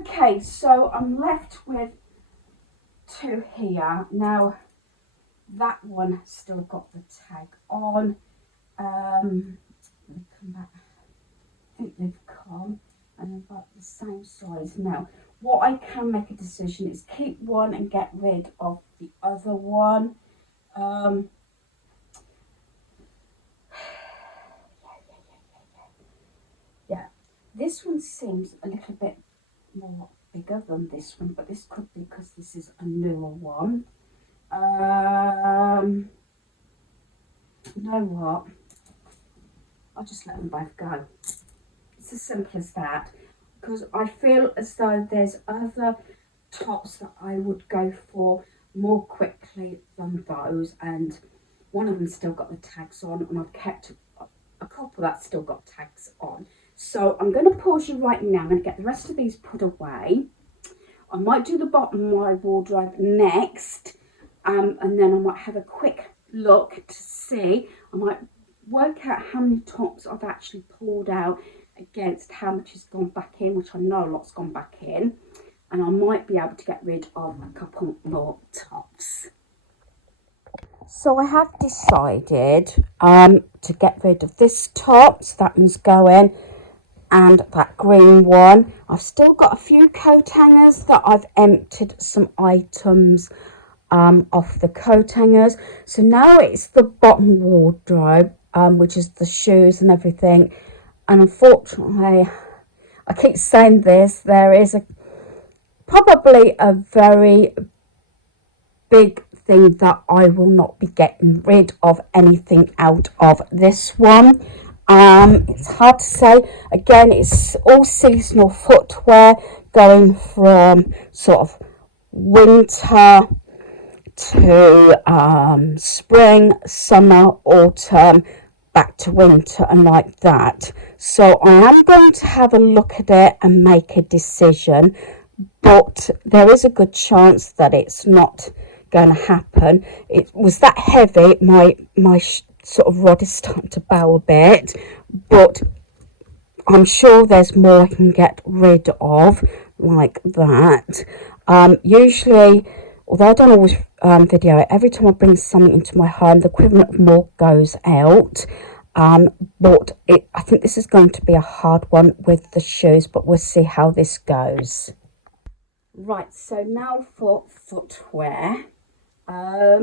Okay, so I'm left with two here. Now, that one still got the tag on. Let me come back. I think they've come, and they've got the same size. Now, what I can make a decision is keep one and get rid of the other one. Yeah, this one seems a little bit more bigger than this one, but this could be because this is a newer one. You know what? I'll just let them both go. It's as simple as that, because I feel as though there's other tops that I would go for more quickly than those, and one of them still got the tags on, and I've kept a couple that still got tags on. So I'm going to pause you right now. I'm going to get the rest of these put away. I might do the bottom of my wardrobe next, and then I might have a quick look to see. I might work out how many tops I've actually pulled out against how much has gone back in, which I know a lot's gone back in, and I might be able to get rid of a couple more tops. So I have decided to get rid of this top, so that one's going, and that green one. I've still got a few coat hangers that I've emptied some items off the coat hangers. So now it's the bottom wardrobe, which is the shoes and everything. And unfortunately, I keep saying this, there is probably a very big thing that I will not be getting rid of anything out of this one. It's hard to say. Again, it's all seasonal footwear, going from sort of winter to spring, summer, autumn, back to winter, and like that. So I am going to have a look at it and make a decision, but there is a good chance that it's not going to happen. It was that heavy, my sort of rod is starting to bow a bit, but I'm sure there's more I can get rid of like that. Usually, although I don't always video it, every time I bring something into my home, the equivalent of more goes out. But I think this is going to be a hard one with the shoes, but we'll see how this goes. Right, so now for footwear. I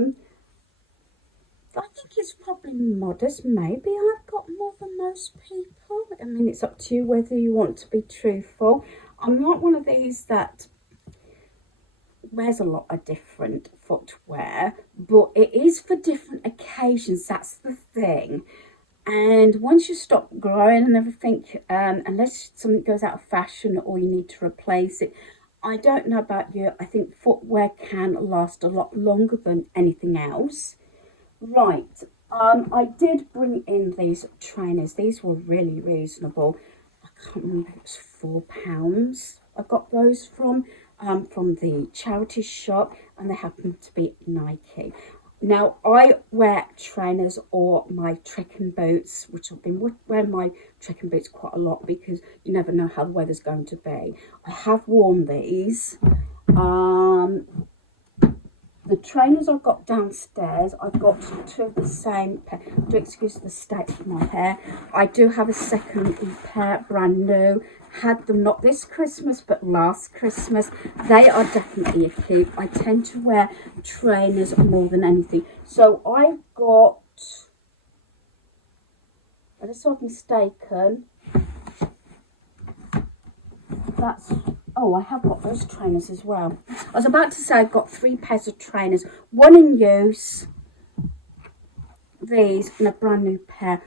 think it's probably modest. Maybe I've got more than most people. I mean, it's up to you whether you want to be truthful. I'm not one of these that wears a lot of different footwear, but it is for different occasions. That's the thing. And once you stop growing and everything, unless something goes out of fashion or you need to replace it, I don't know about you, I think footwear can last a lot longer than anything else. Right, I did bring in these trainers. These were really reasonable. I can't remember, it was £4. I got those from the charity shop, and they happen to be Nike. Now, I wear trainers or my trekking boots, which I've been wearing my trekking boots quite a lot because you never know how the weather's going to be. I have worn these. The trainers I've got downstairs, I've got two of the same pair. Do excuse the state of my hair. I do have a second pair, brand new. Had them not this Christmas, but last Christmas. They are definitely a keep. I tend to wear trainers more than anything. So I've got, unless I'm mistaken, that's, oh, I have got those trainers as well. I was about to say I've got 3 pairs of trainers, one in use, these, and a brand new pair.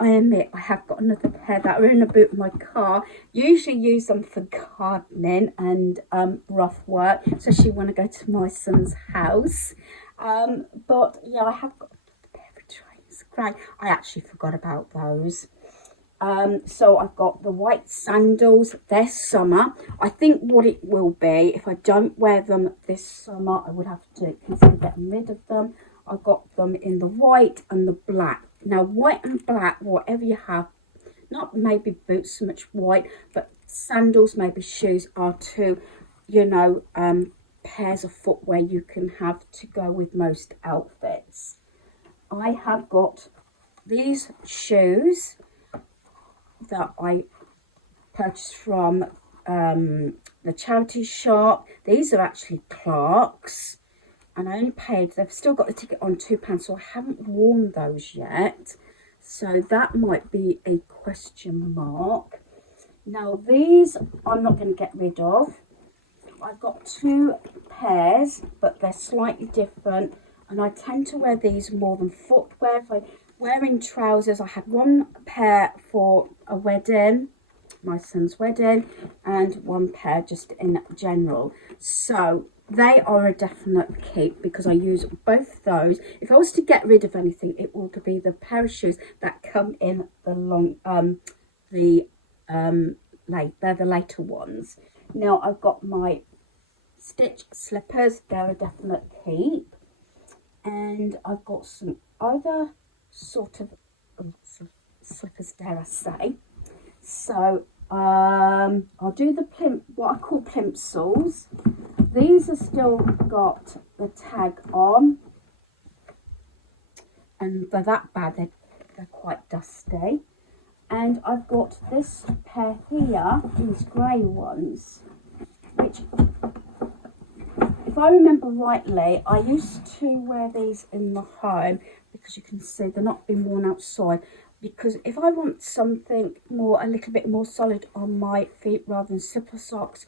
I admit I have got another pair that are in the boot of my car. Usually use them for gardening and rough work, especially when I go to my son's house. But yeah, I have got a pair of trainers. Great. I actually forgot about those. So I've got the white sandals. They're summer. I think what it will be, if I don't wear them this summer, I would have to consider getting rid of them. I've got them in the white and the black. Now, white and black, whatever you have, not maybe boots so much white, but sandals, maybe shoes are two, pairs of footwear you can have to go with most outfits. I have got these shoes that I purchased from the charity shop. These are actually Clark's, and I only paid, they've still got the ticket on £2, so I haven't worn those yet, so that might be a question mark. Now these I'm not going to get rid of. I've got 2 pairs, but they're slightly different, and I tend to wear these more than footwear. If I'm wearing trousers, I had 1 pair for a wedding, my son's wedding, and 1 pair just in general. So they are a definite keep because I use both those. If I was to get rid of anything, it would be the pair of shoes that come in the they're the later ones. Now I've got my stitch slippers. They're a definite keep, and I've got some other sort of slippers, dare I say. So I'll do the what I call plimsolls. These have still got the tag on, and they're that bad, they're quite dusty. And I've got this pair here, these grey ones, which, if I remember rightly, I used to wear these in the home because you can see they're not being worn outside. Because if I want something a little bit more solid on my feet rather than slipper socks,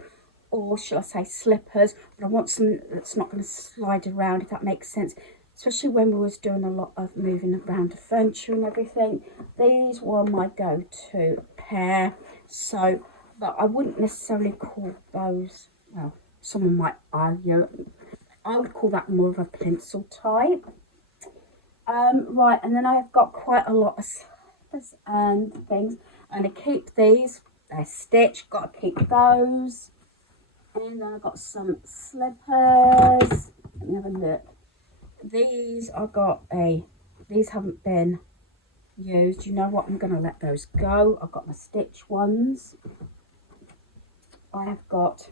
or shall I say slippers, but I want something that's not going to slide around, if that makes sense, especially when we was doing a lot of moving around the furniture and everything. These were my go-to pair. So, but I wouldn't necessarily call those, well, someone might argue, I would call that more of a pencil type. Right, and then I've got quite a lot of slippers and things, and I keep these. They're stitched, got to keep those. And then I've got some slippers. Let me have a look. These these haven't been used. You know what? I'm going to let those go. I've got my stitch ones. I have got,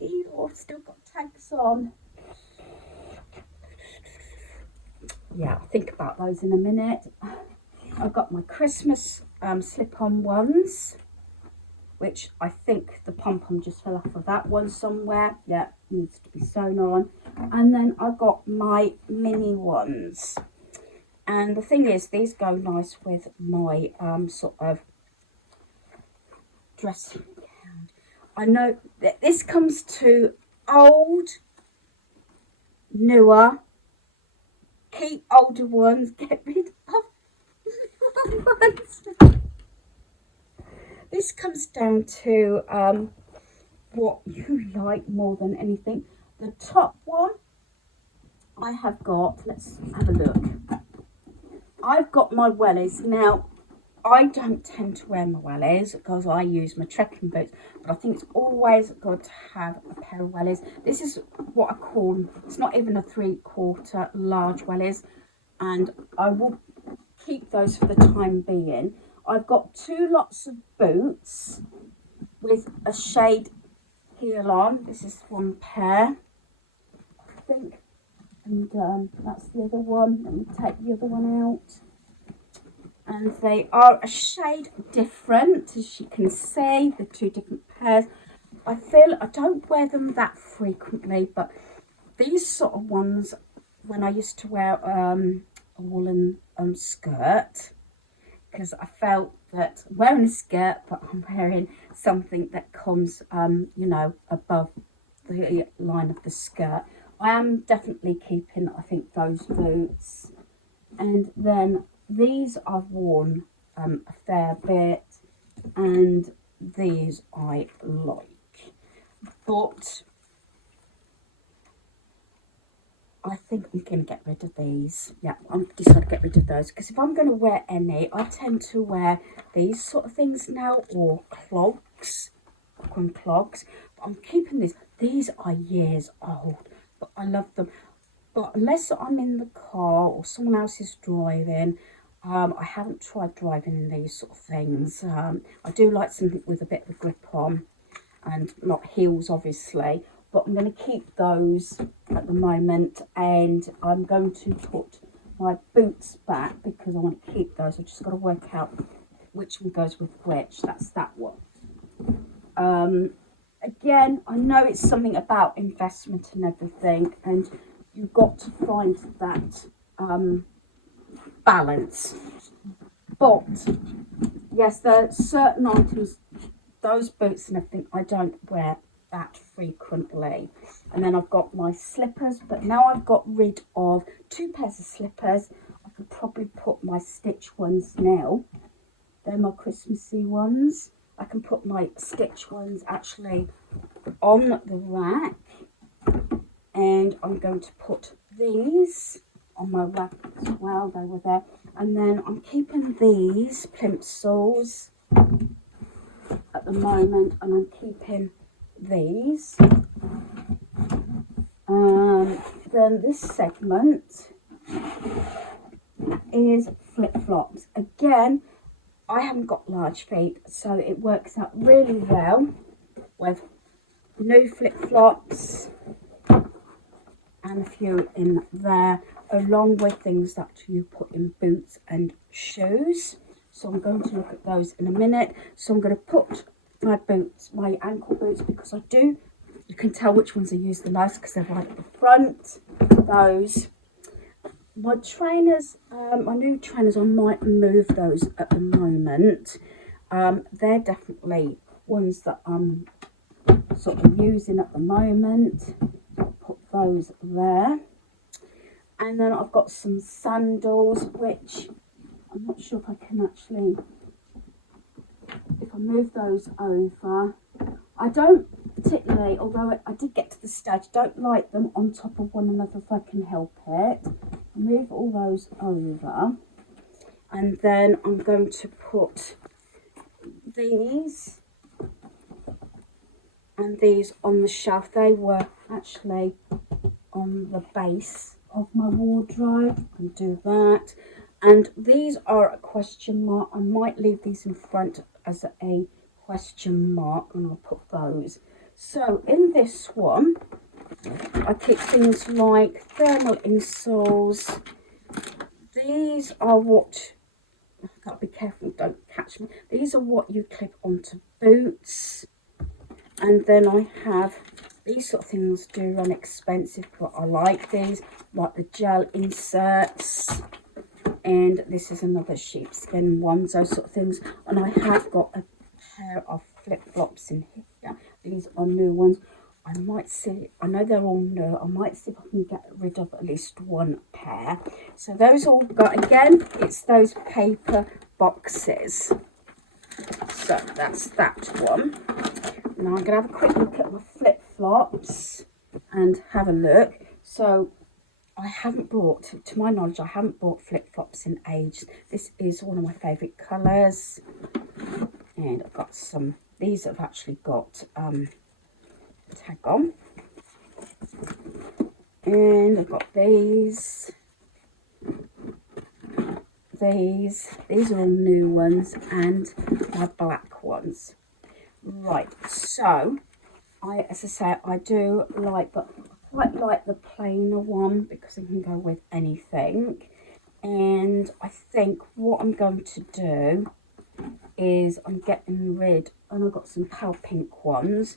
I've still got tags on. Yeah, I'll think about those in a minute. I've got my Christmas slip-on ones, which I think the pom-pom just fell off of that one somewhere. Yeah, needs to be sewn on. And then I've got my mini ones. And the thing is, these go nice with my sort of dressing gown. I know that this comes to old, newer, keep older ones, get rid of new ones. This comes down to what you like more than anything. The top one I have got, let's have a look. I've got my wellies. Now, I don't tend to wear my wellies because I use my trekking boots, but I think it's always good to have a pair of wellies. This is what I call, it's not even a 3/4 large wellies, and I will keep those for the time being. I've got 2 lots of boots with a shade heel on. This is one pair, I think, and that's the other one. Let me take the other one out. And they are a shade different, as you can see, the 2 different pairs. I feel I don't wear them that frequently, but these sort of ones, when I used to wear a woolen skirt, because I felt that wearing a skirt, but I'm wearing something that comes, you know, above the line of the skirt. I am definitely keeping, I think, those boots. And then these I've worn a fair bit, and these I like, but I think I'm going to get rid of these. Yeah, I'm decided to get rid of those, because if I'm going to wear any, I tend to wear these sort of things now, or clogs, clogs, but I'm keeping these. These are years old, but I love them. But unless I'm in the car or someone else is driving, I haven't tried driving in these sort of things. I do like something with a bit of a grip on, and not heels obviously, but I'm going to keep those at the moment, and I'm going to put my boots back because I want to keep those. I've just got to work out which one goes with which. That's that one. Again, I know it's something about investment and everything, and you've got to find that balance. But yes, there are certain items, those boots and everything, I don't wear that frequently. And then I've got my slippers, but now I've got rid of 2 pairs of slippers. I could probably put my stitch ones now. They're my Christmassy ones. I can put my stitch ones actually on the rack, and I'm going to put these on my rack as well. They were there. And then I'm keeping these plimsolls at the moment, and I'm keeping these. Then this segment is flip-flops. Again, I haven't got large feet, so it works out really well with new flip-flops and a few in there, along with things that you put in boots and shoes. So I'm going to look at those in a minute. So I'm going to put my boots, my ankle boots, because you can tell which ones I use the most because they're right at the front. Those. My trainers, my new trainers, I might move those at the moment. They're definitely ones that I'm sort of using at the moment. I'll put those there. And then I've got some sandals, which I'm not sure if I can actually, if I move those over. I don't particularly, although I did get to the stage, don't like them on top of one another if I can help it. Move all those over, and then I'm going to put these and these on the shelf. They were actually on the base of my wardrobe. I can do that. And these are a question mark. I might leave these in front as a question mark, and I'll put those. So in this one, I keep things like thermal insoles. These are what, I've got to be careful, don't catch me. These are what you clip onto boots. And then I have these sort of things do run expensive, but I like these, like the gel inserts. And this is another sheepskin one, those sort of things. And I have got a pair of flip-flops in here. These are new ones. I might see, I know they're all new, I might see if I can get rid of at least one pair. So those all got, again, it's those paper boxes. So that's that one. Now I'm going to have a quick look at my flip-flops and have a look. So I haven't bought, to my knowledge, I haven't bought flip-flops in ages. This is one of my favourite colours. And I've got some, these have actually got tag on. And I've got these. These are all new ones and my black ones. Right, so as I say, I do like, but I quite like the plainer one because it can go with anything. And I think what I'm going to do is I'm getting rid, and I've got some pale pink ones.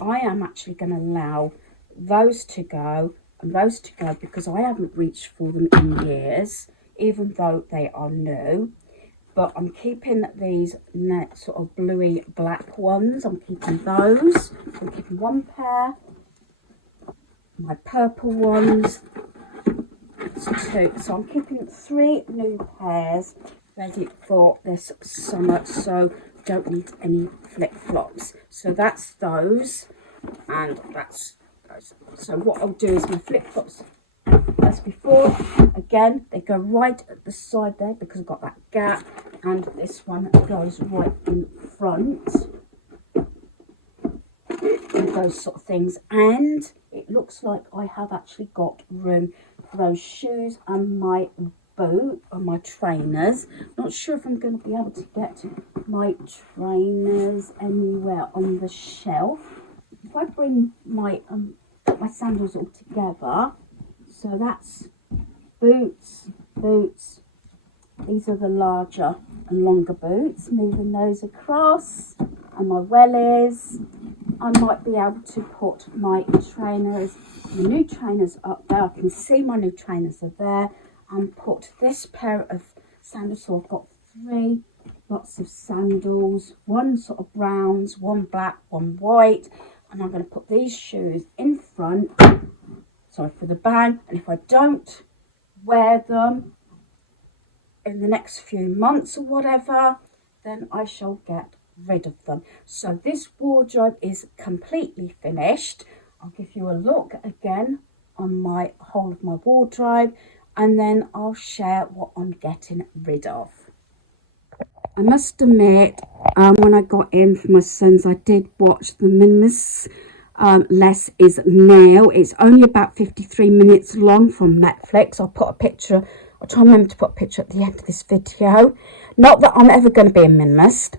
I am actually going to allow those to go and those to go because I haven't reached for them in years, even though they are new. But I'm keeping these sort of bluey black ones. I'm keeping those. I'm keeping one pair. My purple ones. That's two. So I'm keeping 3 new pairs ready for this summer. So don't need any flip-flops. So that's those. And that's those. So what I'll do is my flip-flops, as before, again, they go right at the side there because I've got that gap. And this one goes right in front. And those sort of things. And it looks like I have actually got room for those shoes and my boot and my trainers. Not sure if I'm going to be able to get my trainers anywhere on the shelf. If I bring my put my sandals all together, so that's boots. These are the larger and longer boots. Moving those across, and my wellies. I might be able to put my trainers, the new trainers up there. I can see my new trainers are there, and put this pair of sandals. So I've got 3 lots of sandals, one sort of browns, one black, one white, and I'm going to put these shoes in front. Sorry for the bang. And if I don't wear them in the next few months or whatever, then I shall get rid of them. So this wardrobe is completely finished. I'll give you a look again on my whole of my wardrobe, and then I'll share what I'm getting rid of. I must admit, when I got in for my sons, I did watch the Minimalists Less Is Now. It's only about 53 minutes long from Netflix. I'll put a picture, I'll try and remember to put a picture at the end of this video. Not that I'm ever going to be a minimalist,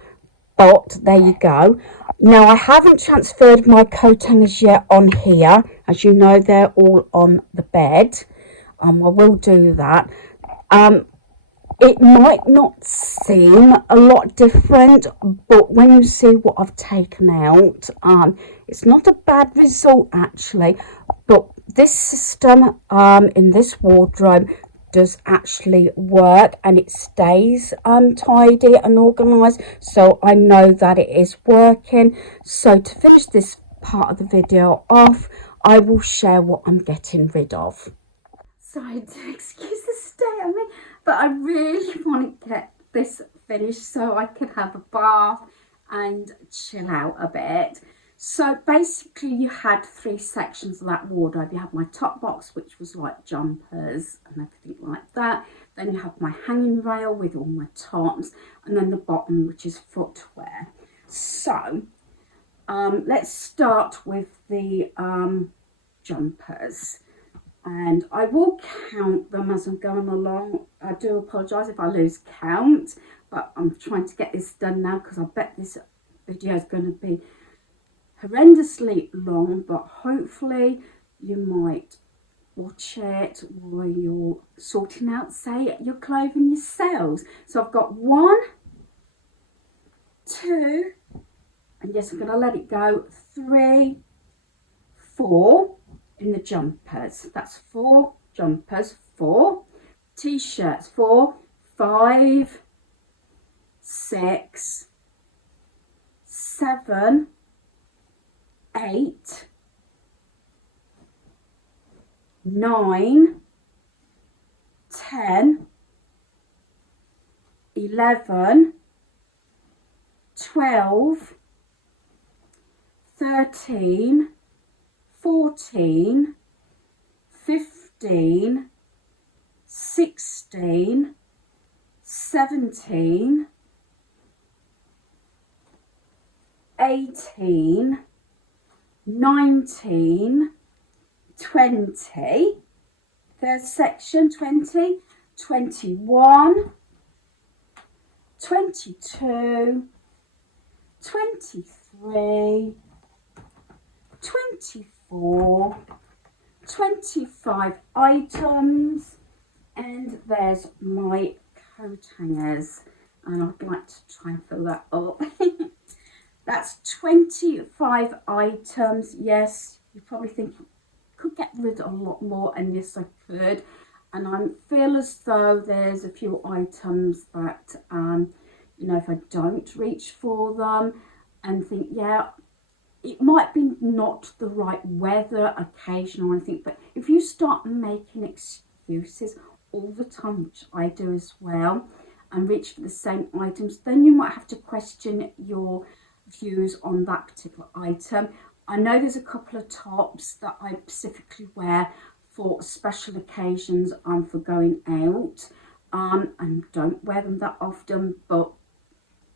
but there you go. Now, I haven't transferred my coat hangers yet on here. As you know, they're all on the bed. I will do that. It might not seem a lot different, but when you see what I've taken out, it's not a bad result actually. But this system in this wardrobe does actually work, and it stays tidy and organised, so I know that it is working. So to finish this part of the video off, I will share what I'm getting rid of. Sorry, excuse the state of me, but I really want to get this finished so I can have a bath and chill out a bit. So basically you had 3 sections of that wardrobe. You have my top box, which was like jumpers and everything like that. Then you have my hanging rail with all my tops, and then the bottom, which is footwear. So let's start with the jumpers. And I will count them as I'm going along. I do apologise if I lose count, but I'm trying to get this done now because I bet this video is going to be horrendously long, but hopefully you might watch it while you're sorting out, say, your clothing yourselves. So I've got 1, 2, and yes, I'm going to let it go, 3, 4 in the jumpers. That's 4 jumpers, 4 t-shirts, 4, 5, 6, 7, 8, 9, 10, 11, 12, 13, 14, 15, 16, 17, 18, 19, 20, third section, 20, 21, 22, 23, 24, 25 items, and there's my coat hangers, and I'd like to try and fill that up. That's 25 items. Yes, you probably think you could get rid of a lot more, and yes, I could. And I feel as though there's a few items that, you know, if I don't reach for them and think, yeah, it might be not the right weather, occasion or anything, but if you start making excuses all the time, which I do as well, and reach for the same items, then you might have to question your views on that particular item. I know there's a couple of tops that I specifically wear for special occasions and for going out, and don't wear them that often, but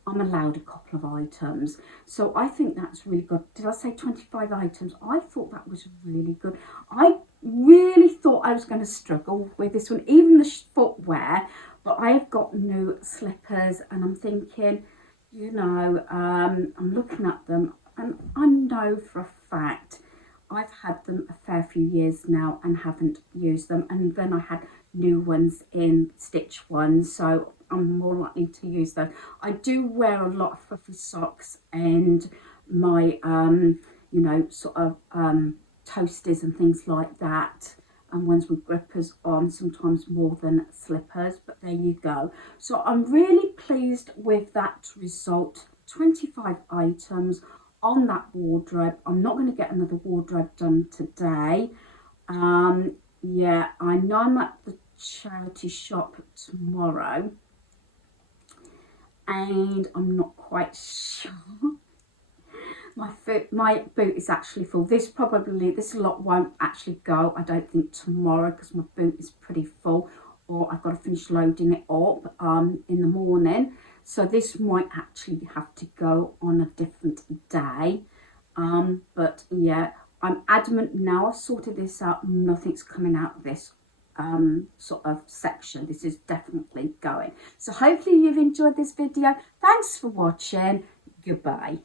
I'm allowed a couple of items, so I think that's really good. Did I say 25 items? I thought that was really good. I really thought I was going to struggle with this one, even the footwear, but I've got new slippers, and I'm thinking, you know, I'm looking at them, and I know for a fact I've had them a fair few years now and haven't used them, and then I had new ones in stitch ones, so I'm more likely to use those. I do wear a lot of fluffy socks and my you know, sort of toasters and things like that, and ones with grippers on, sometimes more than slippers, but there you go. So I'm really pleased with that result. 25 items on that wardrobe. I'm not going to get another wardrobe done today. Yeah, I know I'm at the charity shop tomorrow, and I'm not quite sure. My boot is actually full. This lot won't actually go, I don't think, tomorrow, because my boot is pretty full, or I've got to finish loading it up in the morning. So this might actually have to go on a different day. But yeah, I'm adamant now I've sorted this out. Nothing's coming out of this sort of section. This is definitely going. So hopefully you've enjoyed this video. Thanks for watching. Goodbye.